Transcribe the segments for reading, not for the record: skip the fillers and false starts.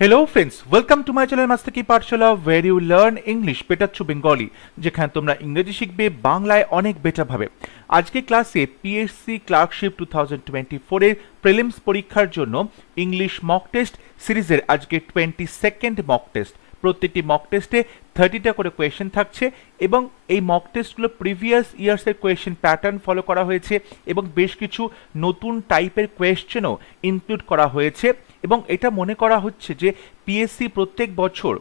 Hello friends, welcome to my channel Master Ki Pathshala where you learn English better through Bengali যেখানে তোমরা ইংরেজি শিখবে বাংলায় অনেক বেটার ভাবে। আজকে ক্লাসে পিএসসি ক্লার্কশিপ 2024 এর প্রিলিমস পরীক্ষার জন্য ইংলিশ মক টেস্ট সিরিজের আজকে 22nd মক টেস্ট। প্রত্যেকটি মক টেস্টে 30টা করে কোয়েশ্চেন থাকছে এবং এই মক টেস্টগুলো প্রিভিয়াস ইয়ার্সের কোয়েশ্চেন প্যাটার্ন ফলো করা হয়েছে এবং বেশ কিছু নতুন টাইপের কোয়েশ্চেনও ইনক্লুড করা হয়েছে এবং এটা মনে করা হচ্ছে যে পিএসসি প্রত্যেক বছর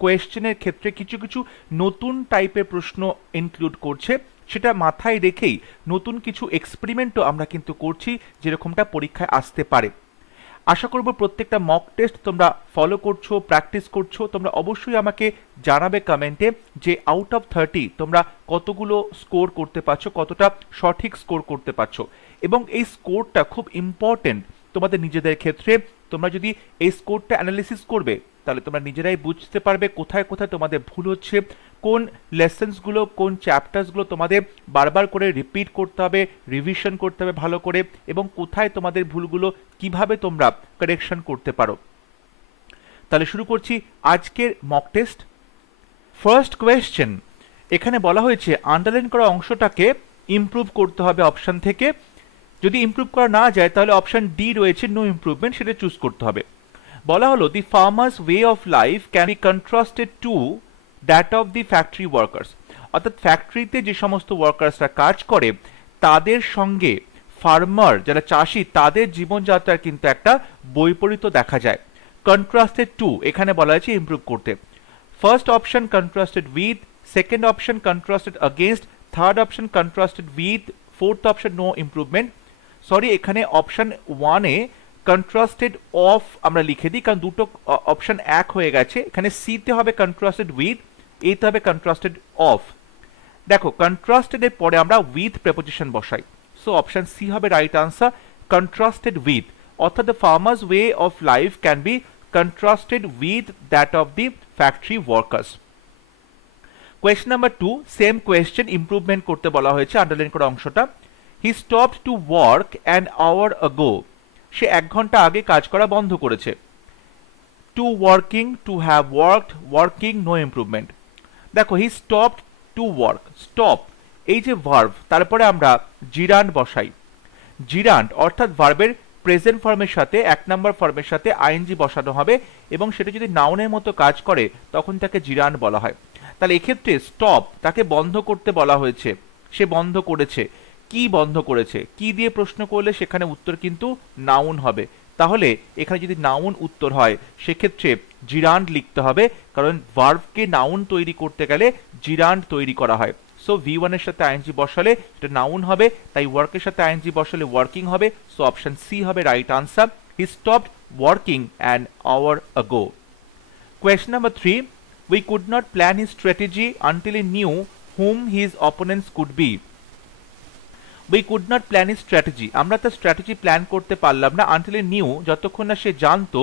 কোয়েশ্চেনের ক্ষেত্রে কিছু কিছু নতুন টাইপের প্রশ্ন ইনক্লুড করছে, সেটা মাথায় রেখেই নতুন কিছু এক্সপেরিমেন্টও আমরা কিন্তু করছি যেরকমটা পরীক্ষায় আসতে পারে। আশা করব প্রত্যেকটা মক টেস্ট তোমরা ফলো করছো, প্র্যাকটিস করছো। তোমরা অবশ্যই আমাকে জানাবে কমেন্টে যে আউট অফ 30 তোমরা কতগুলো স্কোর করতে পারছো, কতটা সঠিক স্কোর করতে পারছো। এবং এই স্কোরটা খুব ইম্পর্টেন্ট তোমাদের নিজেদের ক্ষেত্রে। তোমরা যদি এই স্কোরটা অ্যানালিসিস করবে তাহলে তোমরা নিজেরাই বুঝতে পারবে কোথায় কোথায় তোমাদের ভুল হচ্ছে, কোন লেসন্সগুলো, কোন চ্যাপ্টার্সগুলো তোমাদের বারবার করে রিপিট করতে হবে, রিভিশন করতে হবে ভালো করে, এবং কোথায় তোমাদের ভুলগুলো কিভাবে তোমরা কারেকশন করতে পারো। তাহলে শুরু করছি আজকের মক টেস্ট। ফার্স্ট কোয়েশ্চেন, এখানে বলা হয়েছে আন্ডারলাইন করা অংশটাকে ইমপ্রুভ করতে হবে অপশন থেকে। যদি ইমপ্রুভ করা না যায় তাহলে অপশন ডি রয়েছে নো ইমপ্রুভমেন্ট, সেটা চুজ করতে হবে। বলা হলো the farmers way of life can be contrasted to that of the factory workers. অর্থাৎ ফ্যাক্টরিতে যে সমস্ত ওয়ার্কার্সরা কাজ করে তাদের সঙ্গে ফার্মার যারা চাষি তাদের জীবনযাত্রার কিন্তু একটা বৈপরীত্য দেখা যায়। কন্ট্রাস্টেড টু এখানে বলা হয়েছে ইমপ্রুভ করতে। First option contrasted with, second option contrasted against, third option contrasted with, fourth option no improvement. Sorry, এখানে অপশন ওয়ানে কন্ট্রাস্টেড অফ আমরা লিখে দিই কারণ দুটো অপশন এক হয়ে গেছে। এখানে সিতে হবে কন্ট্রাস্টেড উইথ, এতে হবে কন্ট্রাস্টেড অফ। দেখো কন্ট্রাস্টেড এর পরে আমরা উইথ প্রেপোজিশন বসাই, সো অপশন সি হবে রাইট আনসার, কন্ট্রাস্টেড উইথ। অর্থাৎ the farmers way of life can be contrasted with that of the factory workers. Question number 2, same question, improvement করতে বলা হয়েছে আন্ডারলাইন করা অংশটা। He stopped to work an hour ago, সে 1 ঘন্টা আগে কাজ করা বন্ধ করেছে। To working, to have worked, working no improvement. দেখো he stopped to work, stop এই যে ভার্ব তারপরে আমরা জিরান্ড বসাই। জিরান্ড অর্থাৎ ভার্বের প্রেজেন্ট ফর্মের সাথে 1 নম্বর ফর্মের সাথে আইএনজি বসানো হবে এবং সেটা যদি নাউনের মতো কাজ করে তখন তাকে জিরান্ড বলা হয়। তাহলে এক্ষেত্রে স্টপ তাকে বন্ধ করতে বলা হয়েছে, সে বন্ধ করেছে। কি বন্ধ করেছে, কি দিয়ে প্রশ্ন করলে সেখানে উত্তর কিন্তু নাউন হবে। তাহলে এখানে যদি নাউন উত্তর হয় সেক্ষেত্রে জিরান্ড লিখতে হবে, কারণ ভার্বকে নাউন তৈরি করতে গেলে জিরান্ড তৈরি করা হয়। সো V1 এর সাথে আইএনজি বসালে এটা নাউন হবে, তাই ওয়ার্কের সাথে আইএনজি বসালে ওয়ার্কিং হবে। সো অপশন সি হবে right answer, he stopped working an hour ago. Question number 3, we could not plan his strategy until he knew whom his opponents could be. We could not plan his strategy, আমরা তার strategy plan করতে পারলাম না until he knew, যতক্ষণ না সে জানতো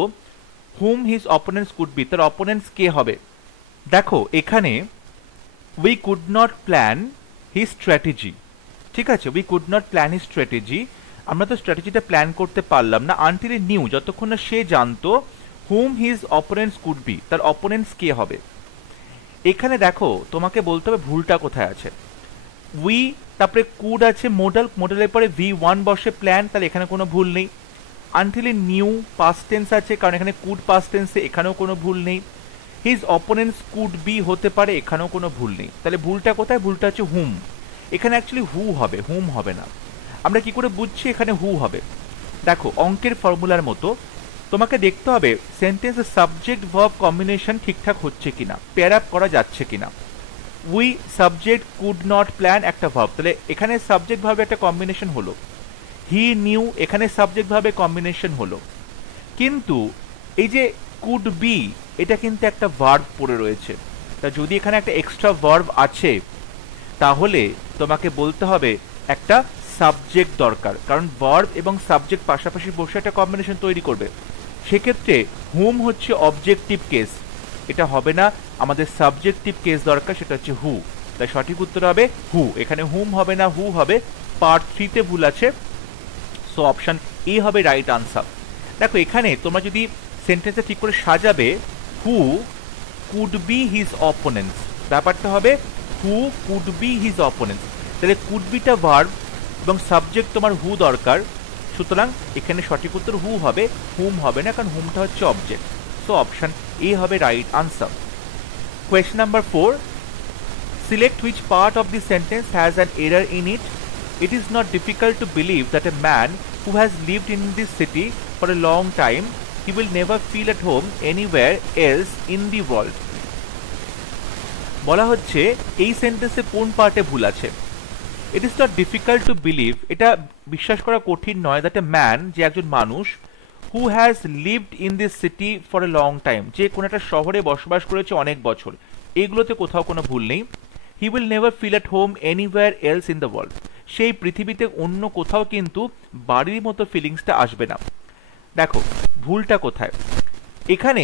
whom his opponents could be, তার opponents কে হবে। দেখো এখানে we could not plan his strategy, ঠিক আছে, we could not plan his strategy, আমরা তো স্ট্র্যাটেজিটা প্ল্যান করতে পারলাম না until he knew, যতক্ষণ না সে জানতো whom his opponents could be, তার অপোনেন্টস কে হবে। এখানে দেখো তোমাকে বলতে হবে ভুলটা কোথায় আছে। উই তারপরে কুড আছে মোডাল, মোডালের পরে V1 বসে প্ল্যান, তাহলে এখানে কোনো ভুল নেই। আনটিল নিউ পাস্ট টেন্স আছে কারণ এখানে কুড পাস্ট টেন্সে, এখানেও কোনো ভুল নেই। হিজ অপোনেন্টস কুড বি হতে পারে, এখানেও কোনো ভুল নেই। তাহলে ভুলটা কোথায়, ভুলটা হচ্ছে হুম। এখানে অ্যাকচুয়ালি হু হবে, হুম হবে না। আমরা কি করে বুঝছি এখানে হু হবে? দেখো অঙ্কের ফর্মুলার মতো তোমাকে দেখতে হবে সেন্টেন্সের সাবজেক্ট ভার্ব কম্বিনেশন ঠিকঠাক হচ্ছে কিনা, পেয়ার আপ করা যাচ্ছে কিনা। We subject could not plan একটা ভার্ব, তাহলে এখানে সাবজেক্ট ভাবে একটা কম্বিনেশন হলো। হি নিউ এখানে সাবজেক্ট ভাবে কম্বিনেশন হলো, কিন্তু এই যে কুড বি এটা কিন্তু একটা ভার্ব পড়ে রয়েছে। তা যদি এখানে একটা এক্সট্রা ভার্ব আছে তাহলে তোমাকে বলতে হবে একটা সাবজেক্ট দরকার, কারণ ভার্ব এবং সাবজেক্ট পাশাপাশি বসে একটা কম্বিনেশন তৈরি করবে। সেক্ষেত্রে হুম হচ্ছে অবজেক্টিভ কেস, এটা হবে না, আমাদের সাবজেক্টিভ কেস দরকার, সেটা হচ্ছে হু। তাই সঠিক উত্তর হবে হু, এখানে হুম হবে না হু হবে। পার্ট 3 তে ভুল আছে, সো অপশন এ হবে রাইট আনসার। দেখো এখানে তোমরা যদি সেন্টেন্সে ঠিক করে সাজাবে who could be his opponents, ব্যাপারটা হবে who could be his opponents. তাহলে কুড বিটা ভার্ব এবং সাবজেক্ট তোমার হু দরকার, সুতরাং এখানে সঠিক উত্তর হু হবে, হুম হবে না, কারণ হুমটা হচ্ছে অবজেক্ট। সো অপশন এ হবে right answer. Question number 4, select which part of the sentence has an error in it. It is not difficult to believe that a man who has lived in this city for a long time, he will never feel at home anywhere else in the world. বলা হচ্ছে এই সেন্টেন্সে কোন পার্টে ভুল আছে। It is not difficult to believe, এটা বিশ্বাস করা কঠিন নয়, দ্যাট এ ম্যান, যে একজন মানুষ, who has lived in this city for a long time, যে কোনো একটা শহরে বসবাস করেছে অনেক বছর, এগুলোতে কোথাও কোনো ভুল নেই। He will never fill at home anywhere else in the world, সেই পৃথিবীতে অন্য কোথাও কিন্তু বাড়ির মতো ফিলিংসটা আসবে না। দেখো ভুলটা কোথায়, এখানে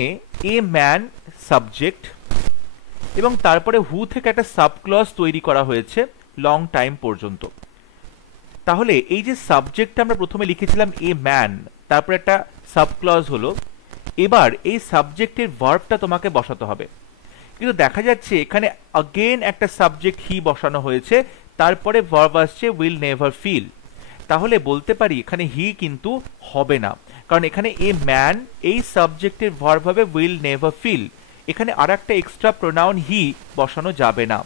এ ম্যান সাবজেক্ট এবং তারপরে হু থেকে একটা সাবক্লজ তৈরি করা হয়েছে লং টাইম পর্যন্ত। তাহলে এই যে সাবজেক্টটা আমরা প্রথমে লিখেছিলাম এ ম্যান, তারপরে একটা সাবক্লজ হলো, এবার এই সাবজেক্টের ভার্বটা তোমাকে বসাতে হবে, কিন্তু দেখা যাচ্ছে এখানে अगेन একটা সাবজেক্ট হি বসানো হয়েছে, তারপরে ভার্ব আসছে উইল নেভার ফিল। তাহলে বলতে পারি এখানে হি কিন্তু হবে না, কারণ এখানে এ ম্যান এই সাবজেক্টের ভার্ব হবে উইল নেভার ফিল, এখানে আর একটা এক্সট্রা প্রোনাউন হি বসানো যাবে না,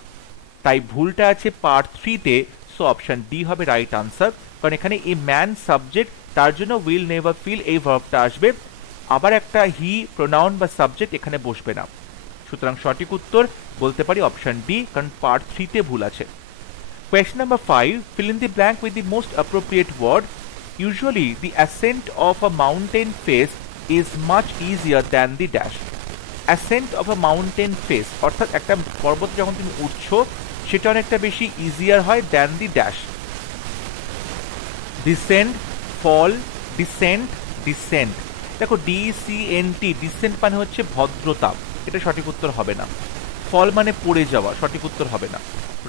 তাই ভুলটা আছে পার্ট 3 তে। সো অপশন ডি হবে রাইট আনসার, কারণ এখানে এ ম্যান সাবজেক্ট, তার জন্য উইল নেভার ফিল এই ভার্বটা আসবে, আবার একটা হি প্রোনাউন বা সাবজেক্ট এখানে বসবে না। সুতরাং সঠিক উত্তর বলতে পারি অপশন ডি, কারণ পার্ট 3 তে ভুল আছে। Question number 5, fill in the blank with the most appropriate word. Usually the ascent of a mountain face is much easier than the dash. Ascent of a mountain face অর্থাৎ একটা পর্বত যখন তুমি উঠছো সেটা অনেকটা বেশি ইজিয়ার হয় than the dash. Descend, fall, descent, descent. দেখো ডিসিএনটি, ডিসেন্ট মানে হচ্ছে ভদ্রতা, এটা সঠিক উত্তর হবে না। ফল মানে পড়ে যাওয়া, সঠিক উত্তর হবে না।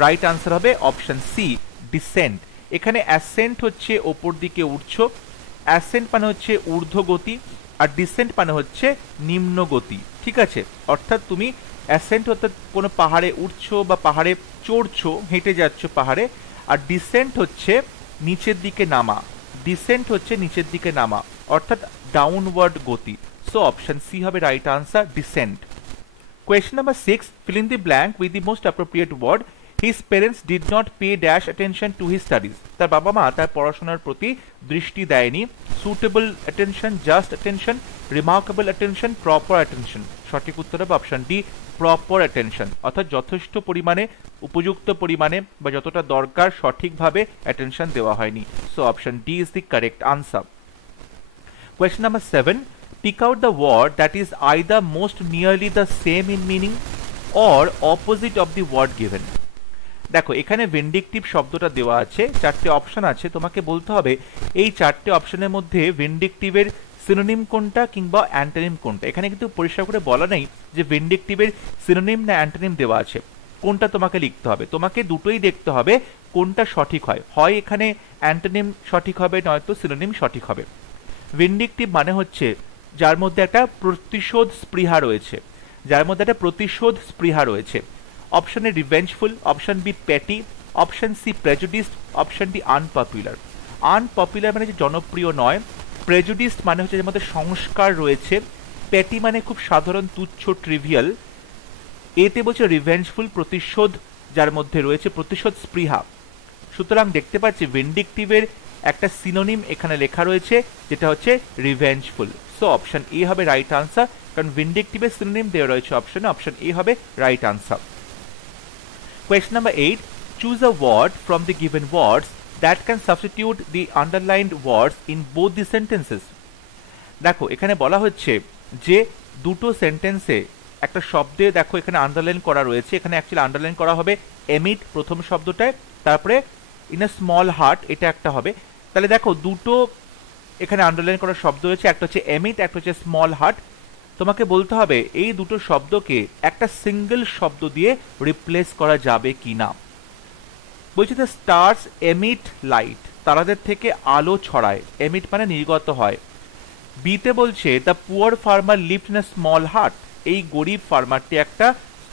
রাইট আনসার হবে অপশন সি ডিসেন্ট। এখানে অ্যাসেন্ট হচ্ছে ওপর দিকে উঠছো, অ্যাসেন্ট মানে হচ্ছে ঊর্ধ্বগতি, আর ডিসেন্ট মানে হচ্ছে নিম্ন গতি, ঠিক আছে। অর্থাৎ তুমি অ্যাসেন্ট অর্থাৎ কোনো পাহাড়ে উঠছো বা পাহাড়ে চড়ছো, হেঁটে যাচ্ছ পাহাড়ে, আর ডিসেন্ট হচ্ছে নিচের দিকে নামা, ডিসেন্ট হচ্ছে নিচের দিকে নামা অর্থাৎ ডাউনওয়ার্ড গতি। সো অপশন সি হবে right answer descent. Question number 6, fill in the blank with the most appropriate word. His parents did not pay dash attention to his studies. তার বাবা মা তার পড়াশোনার প্রতি দৃষ্টি দেয়নি। Suitable attention, just attention, remarkable attention, proper attention. সঠিক উত্তর হবে অপশন ডি প্রপার অ্যাটেনশন, অর্থাৎ যথেষ্ট পরিমাণে, উপযুক্ত পরিমাণে বা যতটা দরকার সঠিকভাবে অ্যাটেনশন দেওয়া হয়নি। So option D is the correct answer. Question number 7, pick out the word that is either most nearly the same in meaning or opposite of the word given. দেখো এখানে ভিন্ডিকটিভ শব্দটা দেওয়া আছে, চারটে অপশন আছে, তোমাকে বলতে হবে এই চারটে অপশনের মধ্যে ভিন্ডিকটিভের সিনোনিম কোনটা কিংবা অ্যান্টোনিম কোনটা। এখানে কিন্তু পরিষ্কার করে বলা নেই যে ভিন্ডিকটিভের সিনোনিম না অ্যান্টোনিম দেওয়া আছে, কোনটা তোমাকে লিখতে হবে। তোমাকে দুটোই দেখতে হবে কোনটা সঠিক হয়, হয় এখানে অ্যান্টোনিম সঠিক হবে নয়তো সিনোনিম সঠিক হবে। ভিন্ডিকটিভ মানে হচ্ছে যার মধ্যে একটা প্রতিশোধ স্পৃহা রয়েছে, যার মধ্যে একটা প্রতিশোধ স্পৃহা রয়েছে। Option A revengeful, option B petty, option C prejudiced, option D unpopular. Unpopular মানে যে জনপ্রিয় নয়, প্রেজুডিসড মানে হচ্ছে যার মধ্যে সংস্কার রয়েছে, প্যাটি মানে খুব সাধারণ তুচ্ছ ট্রিভিয়াল, এতে বলছে রিভেঞ্জফুল প্রতিশোধ যার মধ্যে রয়েছে, প্রতিশোধ স্পৃহা। সুতরাং দেখতে পাচ্ছি ভিন্ডিকটিভের একটা সিনোনিম এখানে লেখা রয়েছে যেটা হচ্ছে রিভেঞ্জফুল। সো অপশন এ হবে রাইট আনসার, কারণ ভিন্ডিকটিভের সিনোনিম দেওয়া রয়েছে অপশনে, অপশন এ হবে right answer. Question number 8, choose a word from the given words that can substitute the underlined words in both the sentences. দেখো এখানে বলা হচ্ছে যে দুটো সেন্টেন্সে একটা শব্দে দেখো এখানে আন্ডারলাইন করা রয়েছে, এখানে অ্যাকচুয়ালি আন্ডারলাইন করা হবে এমিট প্রথম শব্দটায়, তারপরে ইন আ স্মল হার্ট এটা একটা হবে। তাহলে দেখো দুটো এখানে আন্ডারলাইন করা শব্দ রয়েছে, একটা হচ্ছে এমিট, একটা হচ্ছে স্মল হার্ট। তোমাকে বলতে হবে এই দুটো শব্দকে একটা সিঙ্গেল শব্দ দিয়ে রিপ্লেস করা যাবে কিনা। বলছি দ্য স্টার্স এমিট লাইট, তারাদের থেকে আলো ছড়ায়, এমিট মানে নির্গত হয়। বিতে বলছে the poor farmer lived in a small হাট, এই গরিব ফার্মারটি একটা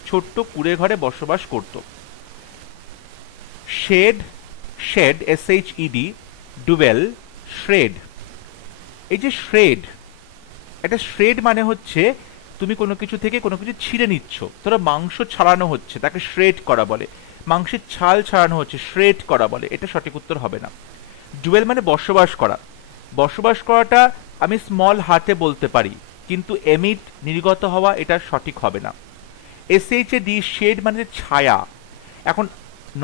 ছোট্ট কুঁড়ে ঘরে বসবাস করত। Shed, shed SHED, duel, shred. এই যে শ্রেড, একটা শ্রেড মানে হচ্ছে তুমি কোনো কিছু থেকে কোনো কিছু ছিঁড়ে নিচ্ছ, ধরো মাংস ছাড়ানো হচ্ছে, তাকে শ্রেড করা বলে। মাংসের ছাল ছাড়ানো হচ্ছে, শ্রেড করা বলে। এটা সঠিক উত্তর হবে না। ডুয়েল মানে বসবাস করা। বসবাস করাটা আমি স্মল হার্টে বলতে পারি, কিন্তু এমিট নির্গত হওয়া এটা সঠিক হবে না। SHAD, শেড মানে ছায়া। এখন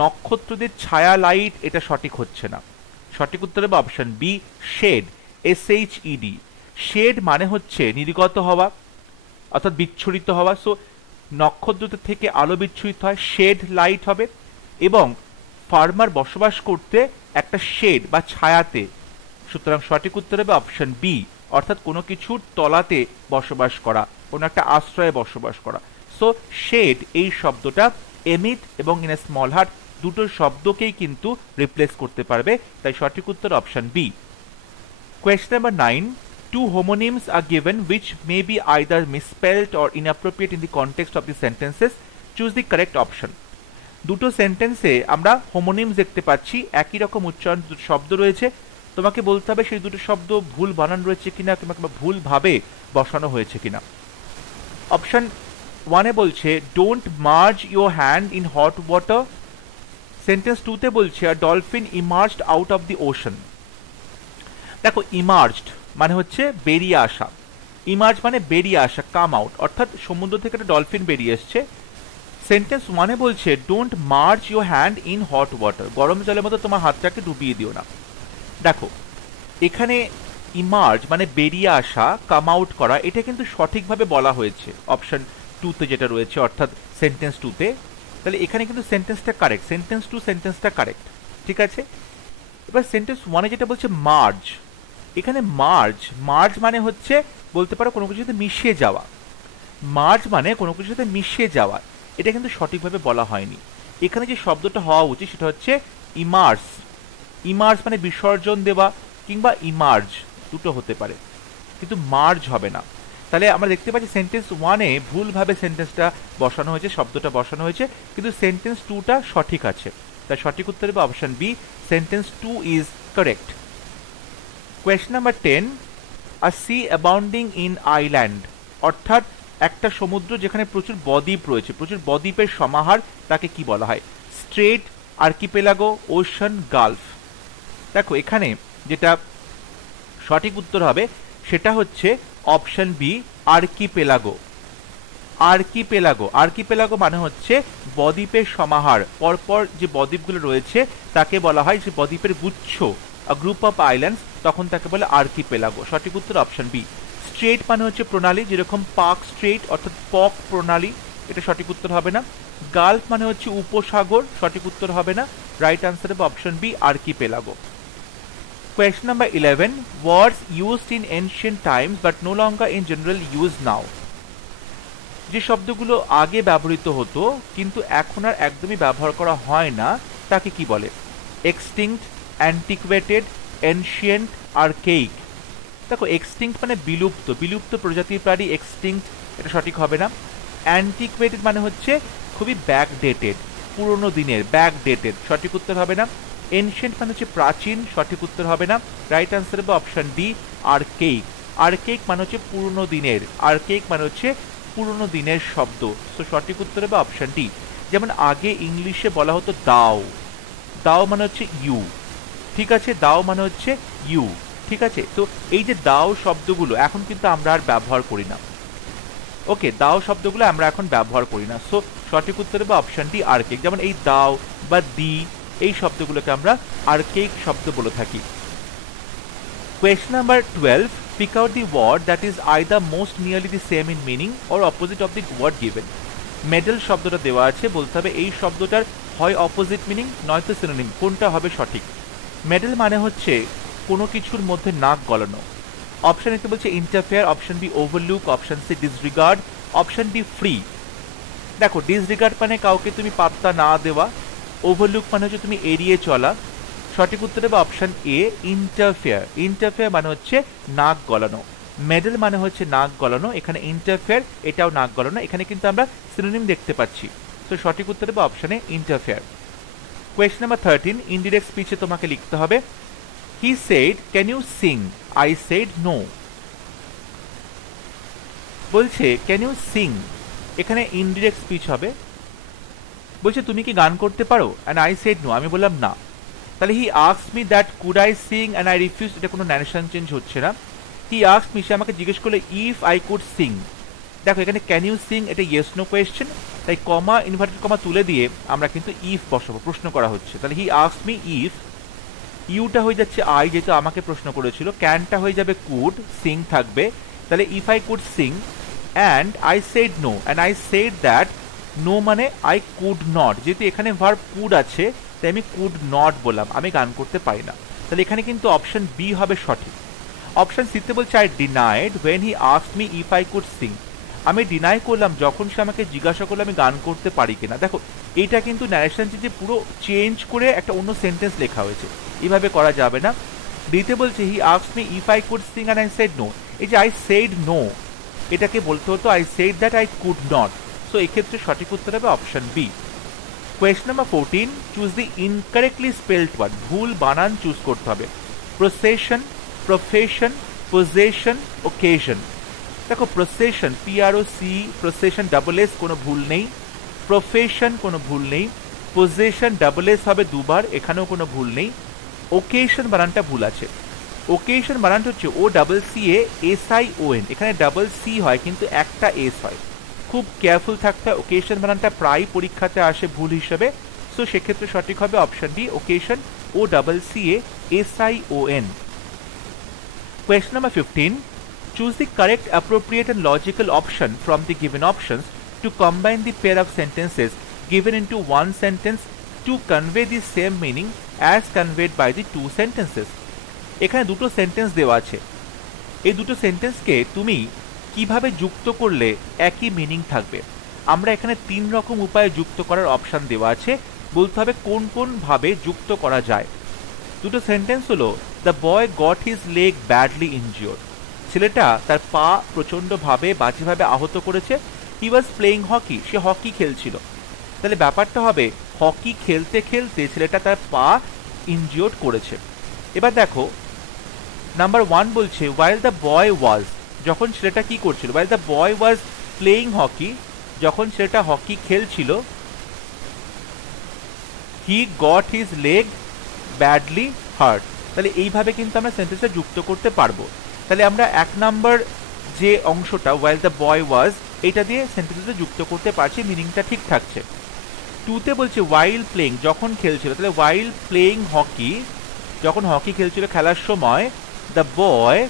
নক্ষত্রদের ছায়া, লাইট, এটা সঠিক হচ্ছে না। সঠিক উত্তর হবে option B, shed, SHED। Shed মানে হচ্ছে নির্গত হওয়া, অর্থাৎ বিচ্ছুরিত হওয়া। সো নক্ষত্রদের থেকে আলো বিচ্ছুরিত হয়, শেড লাইট হবে। এবং ফার্মার বসবাস করতে একটা শেড বা ছায়াতে, সুতরাং সঠিক উত্তর হবে অপশন বি, অর্থাৎ কোনো কিছুর তলাতে বসবাস করা, কোনো একটা আশ্রয়ে বসবাস করা। সো শেড এই শব্দটা এমিট এবং ইন এ স্মল হার্ট দুটো শব্দকেই কিন্তু রিপ্লেস করতে পারবে, তাই সঠিক উত্তর option B. Question number 9. Two homonyms are given which may be either misspelled or inappropriate in the context of the sentences. Choose the correct option. দুটো সেন্টেন্সে আমরা হোমোনিমস দেখতে পাচ্ছি, একই রকম উচ্চারণ দুটো শব্দ রয়েছে। তোমাকে বলতে হবে সেই দুটো শব্দ ভুল বানান রয়েছে কিনা কিংবা ভুলভাবে বসানো হয়েছে কিনা। অপশন 1-এ বলছে don't merge your hand in hot water. Sentence 2-তে বলছে a dolphin emerged out of the ocean. দেখো, ইমার্জড মানে হচ্ছে বেরিয়ে আসা, ইমার্জ মানে বেরিয়ে আসা, কাম আউট, অর্থাৎ সমুদ্র থেকে একটা ডলফিন বেরিয়ে এসছে। সেন্টেন্স 1-এ বলছে don't merge your hand in hot water, গরম জলের মধ্যে তোমার হাতটাকে ডুবিয়ে দিও না। দেখো, এখানে ইমার্জ মানে বেরিয়ে আসা, কাম আউট করা, এটা কিন্তু সঠিকভাবে বলা হয়েছে অপশন 2-তে যেটা রয়েছে, অর্থাৎ সেন্টেন্স 2-তে। তাহলে এখানে কিন্তু সেন্টেন্সটা কারেক্ট, সেন্টেন্স 2 সেন্টেন্সটা কারেক্ট, ঠিক আছে। এবার সেন্টেন্স 1-এ যেটা বলছে মার্জ, এখানে মার্জ, মার্জ মানে হচ্ছে বলতে পারো কোনো কিছুর সাথে মিশে যাওয়া। মার্জ মানে কোনো কিছুর সাথে মিশে যাওয়া, এটা কিন্তু সঠিকভাবে বলা হয়নি। এখানে যে শব্দটা হওয়া উচিত সেটা হচ্ছে ইমার্স। ইমার্স মানে বিসর্জন দেওয়া কিংবা ইমার্জ, দুটো হতে পারে, কিন্তু মার্জ হবে না। তাহলে আমরা দেখতে পাচ্ছি সেন্টেন্স 1-এ ভুলভাবে সেন্টেন্সটা বসানো হয়েছে, শব্দটা বসানো হয়েছে, কিন্তু সেন্টেন্স 2টা সঠিক আছে। তাই সঠিক উত্তর হবে option B, sentence 2 is correct. Question number 10. A sea abounding in island, অর্থাৎ একটা সমুদ্র যেখানে প্রচুর বদ্বীপ রয়েছে, প্রচুর বদ্বীপের সমাহার, তাকে কি বলা হয়? Strait, archipelago, ocean, gulf. দেখো, এখানে যেটা সঠিক উত্তর হবে সেটা হচ্ছে option B, archipelago. Archipelago, archipelago মানে হচ্ছে বদ্বীপের সমাহার, পরপর যে বদ্বীপগুলো রয়েছে তাকে বলা হয় যে বদ্বীপের গুচ্ছ, আ গ্রুপ অফ আইল্যান্ডস, তখন তাকে বলে আর্কিপেলাগো। সঠিক উত্তর অপশন বি। স্ট্রেট মানে হচ্ছে প্রণালী, যেরকম পার্ক স্ট্রেট অর্থাৎ পক প্রণালী, এটা সঠিক উত্তর হবে না। গালফ মানে হচ্ছে উপসাগর, সঠিক উত্তর হবে না। রাইট আনসার হবে option B, archipelago. Question number 11. Words used in ancient times but no longer in general use now. যে শব্দগুলো আগে ব্যবহৃত হতো কিন্তু এখন আর একদমই ব্যবহার করা হয় না, তাকে কি বলে? Extinct, antiquated, ancient, archaic. দেখো, এক্সটিংক্ট মানে বিলুপ্ত, বিলুপ্ত প্রজাতির প্রাণী, এক্সটিংক্ট, এটা সঠিক হবে না। অ্যান্টিকুয়েটেড মানে হচ্ছে খুবই ব্যাকডেটেড, পুরনো দিনের, ব্যাকডেটেড, সঠিক উত্তর হবে না। এনশিয়েন্ট মানে হচ্ছে প্রাচীন, সঠিক উত্তর হবে না। রাইট আনসার হবে অপশন ডি, আর্কেইক। আর্কেইক মানে হচ্ছে পুরনো দিনের, আর্কেইক মানে হচ্ছে পুরনো দিনের শব্দ। তো সঠিক উত্তর হবে অপশন ডি। যেমন আগে ইংলিশে বলা হতো দাও, দাও মানে হচ্ছে ইউ, ঠিক আছে, দাও মানে হচ্ছে ইউ, ঠিক আছে। তো এই যে দাও শব্দগুলো এখন কিন্তু আমরা আর ব্যবহার করি না, ওকে, দাও শব্দগুলো আমরা এখন ব্যবহার করি না। সো সঠিক উত্তর হবে অপশন ডি, আর্কেইক। যেমন এই দাও বা দি, এই শব্দগুলোকে আমরা আর্কেইক শব্দ বলে থাকি। Question number 12. Pick out the word that is either most nearly the same in meaning or opposite of the word given. Medal শব্দটা দেওয়া আছে, বলতে হবে এই শব্দটার হয় অপোজিট মিনিং নয়তো সিনোনিম, কোনটা হবে সঠিক। মেডেল মানে হচ্ছে কোনো কিছুর মধ্যে নাক গলানো। অপশন এতে বলছে interfere, option B overlook, option C disregard, option D free. দেখো, ডিসরিগার্ড মানে কাউকে তুমি পাত্তা না দেওয়া, ওভারলুক মানে হচ্ছে তুমি এড়িয়ে চলা। সঠিক উত্তর হবে অপশন এ, ইন্টারফেয়ার। ইন্টারফেয়ার মানে হচ্ছে নাক গলানো। মেডেল মানে হচ্ছে নাক গলানো, এখানে ইন্টারফেয়ার এটাও নাক গলানো, এখানে কিন্তু আমরা সিনোনিম দেখতে পাচ্ছি। তো সঠিক উত্তর হবে অপশনে ইন্টারফেয়ার। কোয়েশ্চন নাম্বার 13, ইনডিরেক্ট স্পিচে তোমাকে লিখতে হবে he said can you sing, I said no. বলছে ক্যান ইউ সিং, এখানে ইনডিরেক্ট স্পিচ হবে। বলছে তুমি কি গান করতে পারো, অ্যান্ড আই সেড নো, আমি বললাম না। তাহলে he asked me that could I sing and I refuse, এটা কোনো ন্যারেশন চেঞ্জ হচ্ছে না। হি আস্কড মি, সে আমাকে জিজ্ঞেস করলো ইফ আই কুড সিং। দেখো এখানে ক্যান ইউ সিং এটা ইয়েস নো কোয়েশ্চেন, তাই কমা ইনভার্টেড কমা তুলে দিয়ে আমরা কিন্তু ইফ বসাবো, প্রশ্ন করা হচ্ছে। তাহলে হি আস্কড মি ইফ, ইউটা হয়ে যাচ্ছে আই যেহেতু আমাকে প্রশ্ন করেছিল, ক্যানটা হয়ে যাবে কুড, সিং থাকবে। তাহলে if I could sing and I said no, and I said that no মানে আই কুড নট, যেহেতু এখানে ভার্ব কুড আছে তাই আমি কুড নট বললাম, আমি গান করতে পারি না। তাহলে এখানে কিন্তু অপশন বি হবে সঠিক। অপশন সিতে বলছে I denied when he asked me if I could sing, আমি ডিনাই করলাম যখন সে আমাকে জিজ্ঞাসা করলো আমি গান করতে পারি কিনা। দেখো এটা কিন্তু ন্যারেশন যে পুরো চেঞ্জ করে একটা অন্য সেন্টেন্স লেখা হয়েছে, এইভাবে করা যাবে না। ডিতে বলছে he asked me if I could sing and I said no, এই যে আই সেড নো এটাকে বলতে হতো I said that I could not. So এক্ষেত্রে সঠিক উত্তর হবে option B. Question number 14, choose the incorrectly spelled word, ভুল বানান চুজ করতে হবে। Procession, profession, possession, occasion. দেখো procession PROC, procession double S কোনো ভুল নেই, প্রফেশন কোনো ভুল নেই, পজেশন ডাবল এস হবে দুবার, এখানেও কোনো ভুল নেই। ওকেশন বানানটা ভুল আছে, ওকেশন বানানটা হচ্ছে OCCASION, এখানে ডাবল সি হয় কিন্তু একটা এস হয়, খুব কেয়ারফুল থাকতে হয়। ওকেশন বানানটা প্রায় পরীক্ষাতে আসে ভুল হিসেবে, সো সেক্ষেত্রে সঠিক হবে option D, occasion OCCASION। Question number 15, choose the correct, appropriate and logical option from the given options to combine the pair of sentences given into one sentence to convey the same meaning as conveyed by the two sentences. এখানে দুটো sentence দেওয়া আছে, এই দুটো সেন্টেন্সকে তুমি কিভাবে যুক্ত করলে একই মিনিং থাকবে। আমরা এখানে তিন রকম উপায়ে যুক্ত করার অপশন দেওয়া আছে, বলতে হবে কোন কোন ভাবে যুক্ত করা যায়। দুটো সেন্টেন্স হলো the boy got his leg badly injured, ছেলেটা তার পা প্রচন্ড ভাবে বাজেভাবে আহত করেছে। হি ওয়াজ প্লেইং হকি, সে হকি খেলছিল। তাহলে ব্যাপারটা হবে হকি খেলতে খেলতে ছেলেটা তার পা ইনজিওর্ড করেছে। এবার দেখো নাম্বার 1 বলছে ওয়াইল দ্য বয় ওয়াজ, যখন ছেলেটা কি করছিল, while the boy was playing hockey, যখন ছেলেটা হকি খেলছিল, he got his leg badly heart. তাহলে এইভাবে কিন্তু আমরা সেন্টেন্সটা যুক্ত করতে পারবো। তাহলে আমরা 1 নাম্বার যে অংশটা ওয়াইল দ্য বয় ওয়াজ, এটা দিয়ে সেন্টেন্সটা যুক্ত করতে পারছি, মিনিংটা ঠিক থাকছে। 2তে বলছে ওয়াইল প্লেইং, যখন খেলছিল, তাহলে ওয়াইল প্লেইং হকি, যখন হকি খেলছিল খেলার সময়, the boy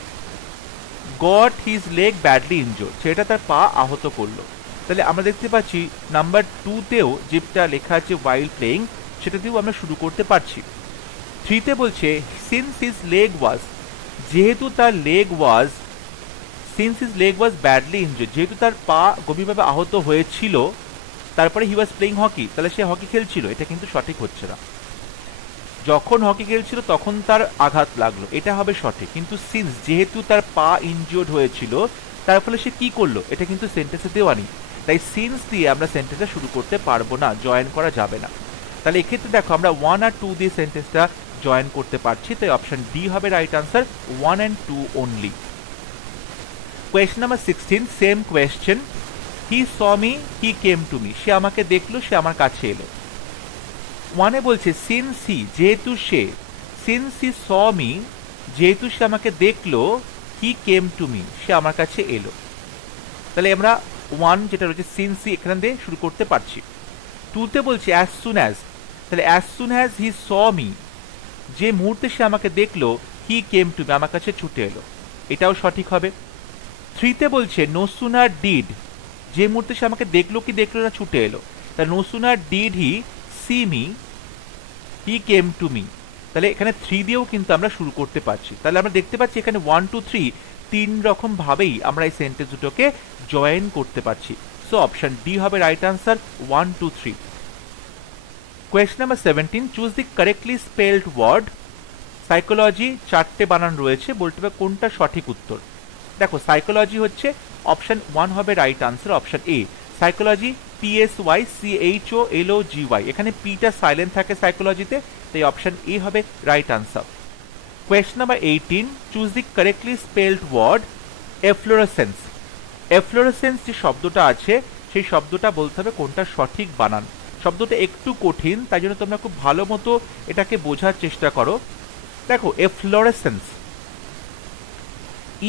got his leg badly injured, সেটা তার পা আহত করলো। তাহলে আমরা দেখতে পাচ্ছি নাম্বার 2তেও যেটা লেখা আছে ওয়াইল প্লেইং, সেটা দিয়েও আমরা শুরু করতে পারছি। 3তে বলছে সিন্স হিজ লেগ ওয়াজ, যেহেতু তার লেগ ওয়াজ, সিন্স হিজ লেগ ওয়াজ ব্যাডলি ইনজোর্ড, যেহেতু তার পা গভীরভাবে আহত হয়েছিল, তারপরে হি ওয়াজ প্লেইং হকি, তাহলে সে হকি খেলছিল, এটা কিন্তু সঠিক হচ্ছে না। যখন হকি খেলছিল তখন তার আঘাত লাগলো, এটা হবে সঠিক। কিন্তু সিন্স, যেহেতু তার পা ইনজিওর্ড হয়েছিল, তার ফলে সে কি করলো, এটা কিন্তু সেন্টেন্সে দেওয়া নেই, তাই সিন্স দিয়ে আমরা সেন্টেন্সটা শুরু করতে পারবো না, জয়েন করা যাবে না। তাহলে এক্ষেত্রে দেখো আমরা 1 আর 2 দিয়ে সেন্টেন্সটা জয়েন করতে পারছি, তাই অপশন ডি হবে right answer, 1 and 2 only. Question number 16, same question, he saw me, he came to me, সে আমাকে দেখলো, সে আমার কাছে এলো। 1এ বলছে সিন্স হি, যেহেতু সে, সিন্স হি স মি, যেহেতু সে আমাকে দেখলো, হি কেম টু মি, সে আমার কাছে এলো। তাহলে আমরা 1 যেটা রয়েছে সিন্স হি, এখান দিয়ে শুরু করতে পারছি। 2তে বলছে অ্যাজ সুন অ্যাজ, তাহলে as soon as he saw me, যে মুহূর্তে সে আমাকে দেখলো, হি কেম টু মি, আমার কাছে ছুটে এলো, এটাও সঠিক হবে। 3তে বলছে নো সুনার ডিড, যে মুহূর্তে সে আমাকে দেখলো কি দেখলো না, ছুটে এলো, তাহলে no sooner did he see me, he came to me. তাহলে এখানে 3 দিয়েও কিন্তু আমরা শুরু করতে পারছি। তাহলে আমরা দেখতে পাচ্ছি এখানে 1 2 3 তিন রকম ভাবেই আমরা এই সেন্টেন্স দুটোকে জয়েন করতে পারছি। সো অপশন ডি হবে right answer, 1 2 3। Question number 17, choose the correctly spelled word. Psychology 4টে বানান রয়েছে, বলতে হবে কোনটা সঠিক উত্তর। দেখো সাইকোলজি হচ্ছে অপশন 1 হবে right answer, option A psychology, PSYCHOLOGY, এখানে পিটা সাইলেন্ট থাকে সাইকোলজিতে, তাই অপশন এ হবে right answer. Question number 18, choose the correctly spelled word efflorescence. Efflorescence যে শব্দটা আছে সেই শব্দটা বলতে হবে কোনটা সঠিক বানান। শব্দটা একটু কঠিন, তাই জন্য তোমরা খুব ভালো মতো এটাকে বোঝার চেষ্টা করো। দেখো এফ্লোরেসেন্স,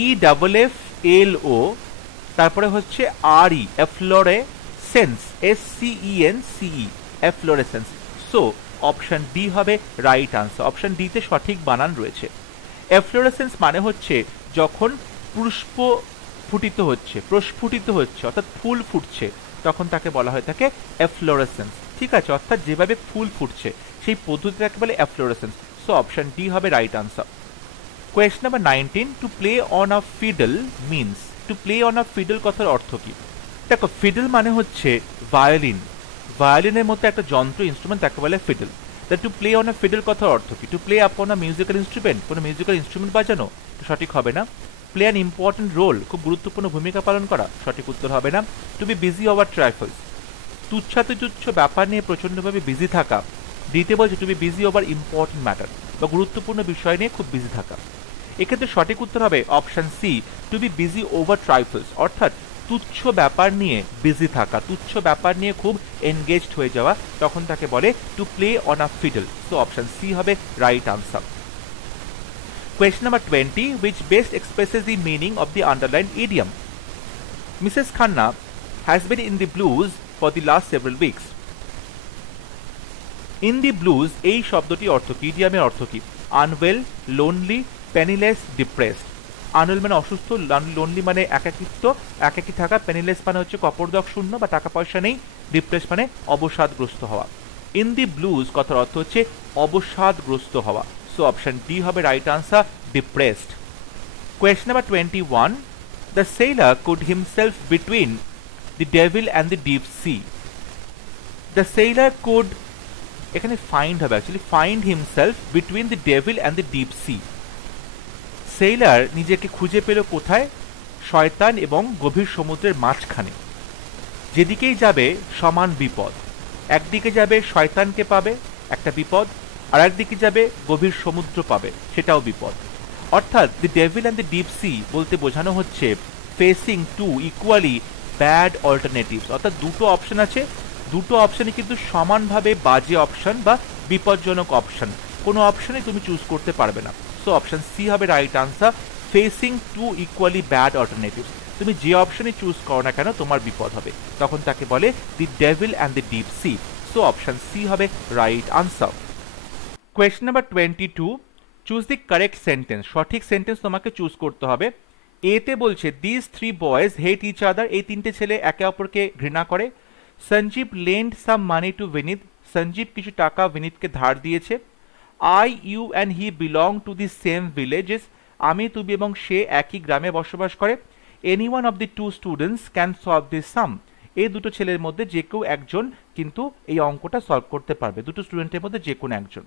EFFLO, তারপরে হচ্ছে RE, এফ্লোরেসেন্স, SCENCE, এফ্লোরেসেন্স। So option D হবে রাইট আনসার, অপশন ডি তে সঠিক বানান রয়েছে। এফ্লোরেসেন্স মানে হচ্ছে যখন পুষ্প ফুটিত হচ্ছে, প্রস্ফুটিত হচ্ছে, অর্থাৎ ফুল ফুটছে, তখন তাকে বলা হয়ে থাকে এফ্লোরেসেন্স। ঠিক আছে, অর্থাৎ যেভাবে ফুল ফুটছে সেই পদ্ধতিটাকে বলে এফ্লোরেসেন্স। সো অপশন ডি হবে right answer. Question number 19, two play on a fiddle means. Two play on a fiddle কথার অর্থ কি? দেখো ফিডল মানে হচ্ছে ভায়োলিন, ভায়োলিনের মতো একটা যন্ত্র, ইনস্ট্রুমেন্ট, তাকে বলে fiddle. Two play on a fiddle কথার অর্থ কি? টু প্লে আপন আ মিউজিক্যাল ইনস্ট্রুমেন্ট, কোনো মিউজিক্যাল ইনস্ট্রুমেন্ট বাজানো, সঠিক হবে না। প্লে অ্যান ইম্পর্টেন্ট রোল, খুব গুরুত্বপূর্ণ ভূমিকা পালন করা, সঠিক উত্তর হবে না। To be busy over trifles, তুচ্ছাতিতুচ্ছ ব্যাপার নিয়ে প্রচন্ডভাবে বিজি থাকা। দিতে বলছে to be busy over important matter, বা গুরুত্বপূর্ণ বিষয় নিয়ে খুব বিজি থাকা। এক্ষেত্রে সঠিক উত্তর হবে option C, to be busy over trifles, অর্থাৎ তুচ্ছ ব্যাপার নিয়ে বিজি থাকা, তুচ্ছ ব্যাপার নিয়ে খুব এনগেজড হয়ে যাওয়া, তখন তাকে বলে to play on a fiddle. So option C হবে right answer. Question number 20, which best expresses the meaning of the underlined idiom? Mrs. Khanna has been in the blues for the last several weeks. In the blues এই শব্দটি অর্থ কি, ইডিয়ামের অর্থ কি? Unwell, lonely, penniless, depressed. Unwell মানে অসুস্থ, lonely মানে একাকিত্ব, একাকি থাকা, পেনিলেস মানে হচ্ছে কপরদক শূন্য বা টাকা পয়সা নেই, ডিপ্রেস মানে অবসাদগ্রস্ত হওয়া। ইন দি ব্লুজ কথার অর্থ হচ্ছে অবসাদগ্রস্ত হওয়া। সো অপশন ডি হবে right answer, depressed. Question number 21, the sailor could himself between the devil and the deep sea. The sailor could, এখানে ফাইন্ড হবে actually, find himself between the devil and the deep C. Sailor নিজেকে খুঁজে পেল কোথায়? শয়তান এবং গভীর সমুদ্রের মাঝখানে। যেদিকেই যাবে সমান বিপদ, একদিকে যাবে শয়তানকে পাবে, একটা বিপদ, আর একদিকে যাবে গভীর সমুদ্র পাবে, সেটাও বিপদ। অর্থাৎ the devil and the deep sea বলতে বোঝানো হচ্ছে facing two equally bad alternatives, অর্থাৎ দুটো অপশন আছে, দুটো অপশনই কিন্তু সমানভাবে বাজে অপশন বা বিপজ্জনক অপশন, কোনো অপশনে তুমি চুজ করতে পারবে না। সো অপশন সি হবে right answer, facing two equally bad alternatives. তুমি যে অপশনে চুজ করো না কেন তোমার বিপদ হবে, তখন তাকে বলে the devil and the deep sea. So option C হবে right answer. Question number 22, choose the correct sentence. সঠিক সেন্টেন্স তোমাকে চুজ করতে হবে। এতে বলছে this three boys hate each other, এই তিনটে ছেলে একে অপরকে ঘৃণা করে। Sanjeev lend some money to Vineet, Sanjeev কিছু টাকা বিনীতকে ধার দিয়েছে। I, you and he belong to the same villages, আমি, তুমি এবং সে একই গ্রামে বসবাস করে। Any one of the two students can solve this sum, এই দুটো ছেলের মধ্যে যে কেউ একজন কিন্তু এই অঙ্কটা সলভ করতে পারবে, দুটো স্টুডেন্টের মধ্যে যে কোনো একজন।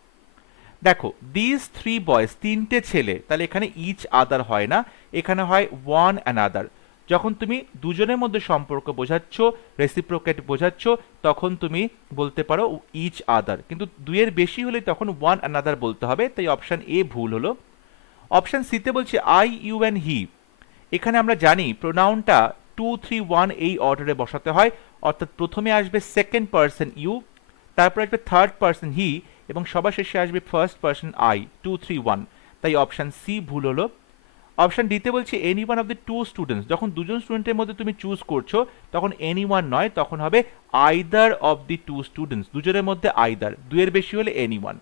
দেখো দিস থ্রি বয়েজ, তিনটে ছেলে, তাহলে এখানে ইচ আদার হয় না, এখানে হয় ওয়ান অ্যানাদার। যখন তুমি দুজনের মধ্যে সম্পর্ক বোঝাচ্ছ, রেসিপ্রোকেট বোঝাচ্ছ, তখন তুমি বলতে পারো ইচ আদার, কিন্তু দুইয়ের বেশি হলে তখন ওয়ান অ্যানাদার বলতে হবে, তাই অপশন এ ভুল হলো। অপশন সিতে বলছে আই, ইউ অ্যান্ড হি, এখানে আমরা জানি প্রোনাউনটা 2, 3, 1 এই অর্ডারে বসাতে হয়, অর্থাৎ প্রথমে আসবে সেকেন্ড পারসন ইউ, তারপর আসবে থার্ড পারসন হি, এবং সবার শেষে আসবে ফার্স্ট পারসন আই, 2, 3, 1, তাই অপশন সি ভুল হলো। অপশন ডিতে বলছে any one of the two students, যখন দুজন স্টুডেন্টের মধ্যে তুমি চুজ করছো তখন এনি ওয়ান নয়, তখন হবে either of the two students, দুজনের মধ্যে আইদার, দুইয়ের বেশি হলে এনি ওয়ান,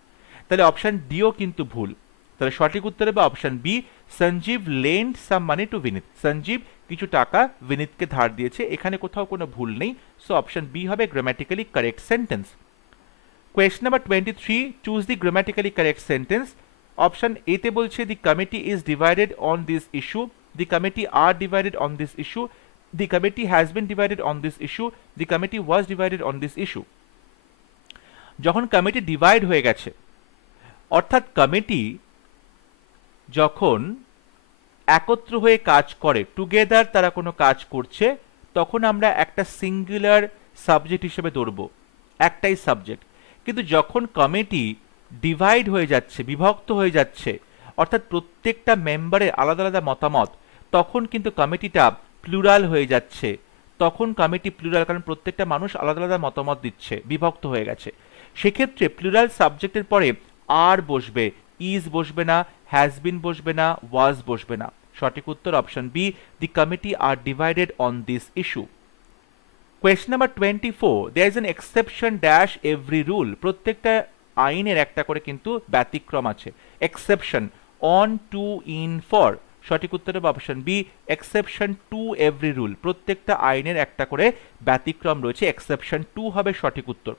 তাহলে অপশন ডিও কিন্তু ভুল। তাহলে সঠিক উত্তর হবে option B, Sanjeev lend some money to Vineet, Sanjeev কিছু টাকা বিনীতকে ধার দিয়েছে, এখানে কোথাও কোনো ভুল নেই। সো অপশন বি হবে grammatically correct sentence. Question number 23, choose the grammatically correct sentence. Option A তে বলছে the committee is divided on this issue, the committee are divided on this issue, the committee has been divided on this issue, the committee was divided on this issue. যখন committee divide হয়ে গেছে, অর্থাৎ committee যখন একত্র হয়ে কাজ করে, together তারা কোনো কাজ করছে, তখন আমরা একটা সিঙ্গুলার সাবজেক্ট হিসেবে ধরবো, একটাই সাবজেক্ট। কিন্তু যখন কমিটি ডিভাইড হয়ে যাচ্ছে, বিভক্ত হয়ে যাচ্ছে, অর্থাৎ প্রত্যেকটা মেম্বারের আলাদা আলাদা মতামত, তখন কিন্তু কমিটিটা প্লুরাল হয়ে যাচ্ছে। তখন কমিটি প্লুরাল, কারণ প্রত্যেকটা মানুষ আলাদা আলাদা মতামত দিচ্ছে, বিভক্ত হয়ে গেছে। সেক্ষেত্রে প্লুরাল সাবজেক্টের পরে আর বসবে, ইজ বসবে না, হ্যাজ বিন বসবে না, ওয়াজ বসবে না। সঠিক উত্তর option B, the committee are divided on this issue. Question number 24, there is an exception dash every rule. প্রত্যেকটা আইনের একটা করে কিন্তু ব্যতিক্রম আছে। Exception, on, to, in, for. সঠিক উত্তর হবে option B, exception to every rule. প্রত্যেকটা আইনের একটা করে ব্যতিক্রম রয়েছে, এক্সেপশন টু হবে সঠিক উত্তর।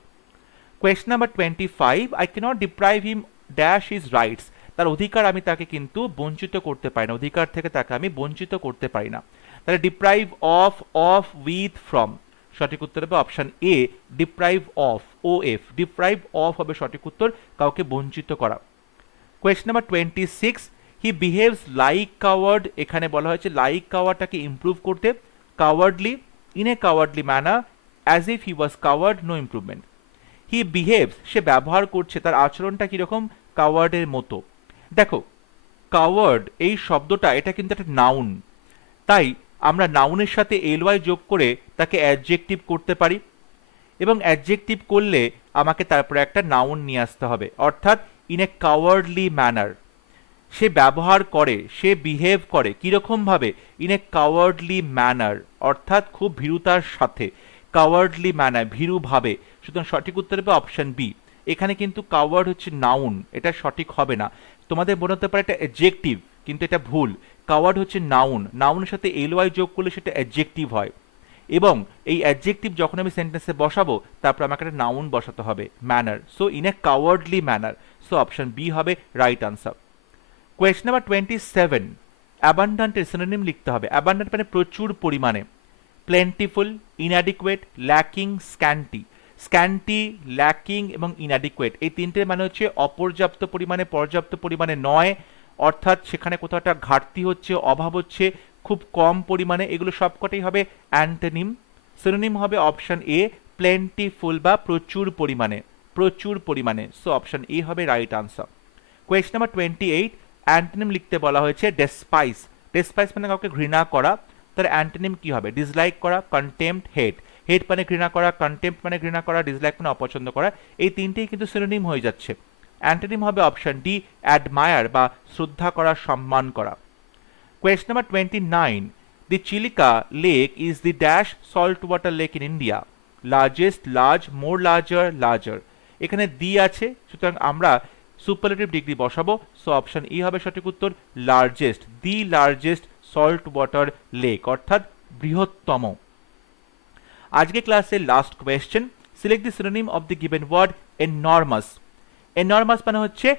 Question number 25, I cannot deprive him dash his rights. তার অধিকার আমি তাকে কিন্তু বঞ্চিত করতে পারি না, অধিকার থেকে তাকে আমি বঞ্চিত করতে পারি না। তাহলে deprive of, of, with, from. সঠিক উত্তর হবে option A, deprive of, O F, deprive of হবে সঠিক উত্তর, কাউকে বঞ্চিত করা। Question number 26, he behaves like coward. এখানে বলা হয়েছে লাইক কাওয়ার্ডটাকে ইমপ্রুভ করতে, cowardly, in a cowardly manner, as if he was coward, no improvement. He behaves, সে ব্যবহার করছে, তার আচরণটা কিরকম, কাওয়ার্ডের মতো। দেখো, কাওয়ার্ড এই শব্দটা এটা কিন্তু একটা নাউন, তাই আমরা নাউনের সাথে এলওয়াই যোগ করে তাকে অ্যাডজেক্টিভ করতে পারি, এবং অ্যাডজেক্টিভ করলে আমাকে তারপরে একটা নাউন নিয়ে আসতে হবে, অর্থাৎ ইন এ কাওয়ার্ডলি ম্যানার। সে ব্যবহার করে, সে বিহেভ করে কিরকম ভাবে, ইন এ কাওয়ার্ডলি ম্যানার, অর্থাৎ খুব ভীরুতার সাথে, কাওয়ার্ডলি ম্যানার, ভীরুভাবে। সুতরাং সঠিক উত্তর হবে অপশন বি। এখানে কিন্তু কাওয়ার্ড হচ্ছে নাউন, এটা সঠিক হবে না। তোমাদের মনে হতে পারে এটা অ্যাডজেক্টিভ, কিন্তু এটা ভুল। কাওয়ার্ড হচ্ছে নাউন, নাউনের সাথে এলওয়াই যোগ করলে সেটা অ্যাডজেক্টিভ হয়, এবং এই অ্যাডজেক্টিভ যখন আমি সেন্টেন্সে বসাবো তারপর আমাকে একটা নাউন বসাতে হবে, manner. So in a cowardly manner, so option B হবে রাইট আনসার। কোয়েশ্চন নাম্বার 27, অ্যাবান্ডান্টের সিনোনিম লিখতে হবে। অ্যাবান্ডান্ট মানে প্রচুর পরিমাণে, plentiful, inadequate, lacking, scanty. Scanty, lacking এবং ইনঅ্যাডিকুয়েট এই তিনটের মানে হচ্ছে অপর্যাপ্ত পরিমাণে, পর্যাপ্ত পরিমাণে নয়, অর্থাৎ সেখানে কোথাও একটা ঘাটতি হচ্ছে, অভাব হচ্ছে, খুব কম পরিমাণে। এগুলো সবকটাই হবে অ্যান্টোনিম। সিনোনিম হবে অপশন এ, প্লেন্টিফুল বা প্রচুর পরিমাণে, প্রচুর পরিমাণে। সো অপশন এ হবে right answer. Question number 28, antonym লিখতে বলা হয়েছে ডেসপাইস। ডেসপাইস মানে কাউকে ঘৃণা করা, তার অ্যান্টোনিম কি হবে, ডিসলাইক করা, কন্টেম্পট, হেট। হেট মানে ঘৃণা করা, কন্টেম্পট মানে ঘৃণা করা, ডিসলাইক মানে অপছন্দ করা। এই তিনটেই কিন্তু সিনোনিম হয়ে যাচ্ছে। অ্যান্টোনিম হবে অপশন ডি, অ্যাডমায়ার বা শ্রদ্ধা করা, সম্মান করা। Question number 29, the Chilika lake is the dash salt water lake in India. Largest, large, more larger, larger. এখানে দি আছে, সুতরাং আমরা সুপারলেটিভ ডিগ্রি বসাবো। সো অপশন ই হবে সঠিক উত্তর, largest, the largest salt water lake, অর্থাৎ বৃহত্তম। আজকে ক্লাসের last question, select the synonym of the given word enormous. Enormous মানে হচ্ছে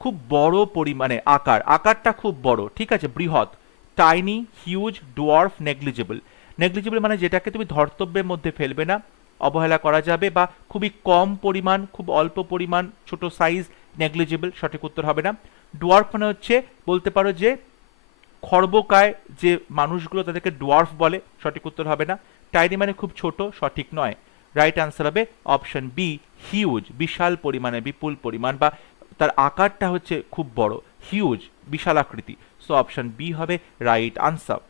খুব বড় পরিমাণে, আকার, আকারটা খুব বড়, ঠিক আছে, বৃহৎ। Tiny, huge, dwarf, negligible. Negligible মানে যেটাকে তুমি ধর্তব্যের মধ্যে ফেলবে না, অবহেলা করা যাবে, বা খুবই কম পরিমাণ, খুব অল্প পরিমাণ, ছোট সাইজ, নেগলিজিবল, সঠিক উত্তর হবে না। ডোয়ার্ফ মানে হচ্ছে বলতে পারো যে খর্বকায় যে মানুষগুলো তাদেরকে ডোয়ার্ফ বলে, সঠিক উত্তর হবে না। টাইনি মানে খুব ছোট, সঠিক নয়। রাইট আনসার হবে অপশন বি, হিউজ, বিশাল পরিমাণে, বিপুল পরিমাণ, বা তার আকারটা হচ্ছে খুব বড়, হিউজ, বিশাল আকৃতি। সো অপশন বি হবে রাইট আনসার।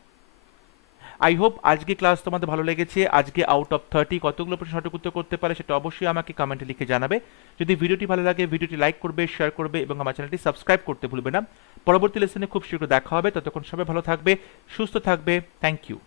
আই হোপ আজকে ক্লাস তোমাদের ভালো লেগেছে। আজকে আউট অফ 30 কতগুলো প্রশ্ন সঠিক উত্তর করতে পারে সেটা অবশ্যই আমাকে কমেন্টে লিখে জানাবে। যদি ভিডিওটি ভালো লাগে ভিডিওটি লাইক করবে, শেয়ার করবে এবং আমার চ্যানেলটি সাবস্ক্রাইব করতে ভুলবে না। পরবর্তী লেসনে খুব শীঘ্র দেখা হবে, ততক্ষণ সবাই ভালো থাকবে, সুস্থ থাকবে। Thank you.